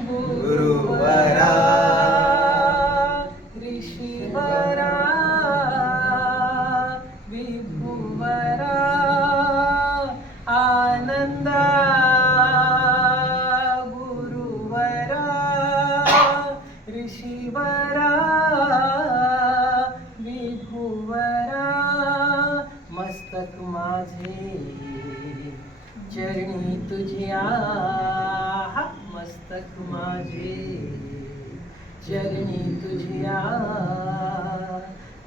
गुरुवरा ऋषीवरा विभुवरा आनंदा गुरुवरा ऋषीवरा विभुवरा मस्तक माझे चरणी तुझ्या मस्तक माझे चरणी तुझ्या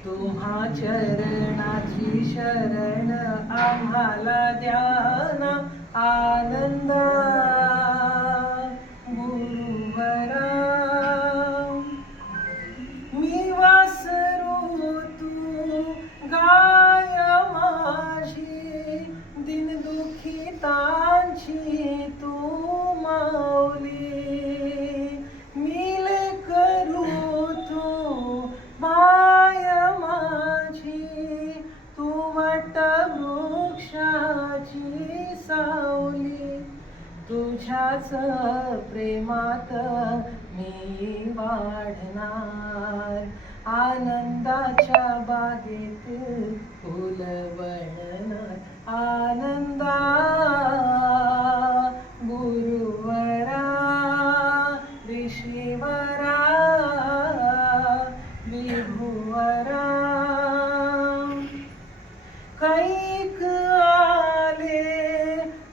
तुम्हा चरणाची शरण आम्हाला ध्यान आनंद गुरुवरा मी वासरू तू गाय माझी दिन दुखितांची तू माऊली मिल करू तू माय माझी तू वट वृक्षाची सावली तुझ्याच प्रेमात मी वाढणार आनंदाच्या बागेत फुल बनणार आनंदा गुरुवरा ऋषीवरा विभुवरा कैक आले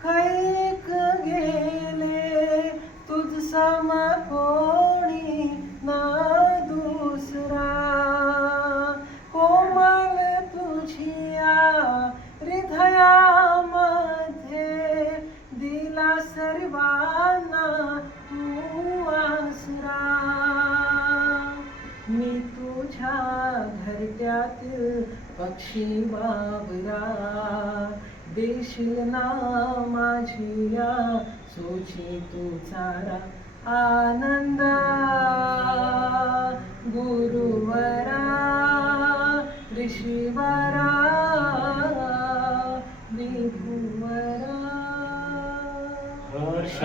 कैक गेले तुझ सम कोणी ना दुसरा कोमल तुझिया हृदयामध्ये दिला सर्वांना तू आसरा मी तुझ्या घरट्यातील पक्षी बाबरा देशील ना माझिया सोची तू चारा आनंदा गुरुवरा ऋषीवरा विभुवरा हर्ष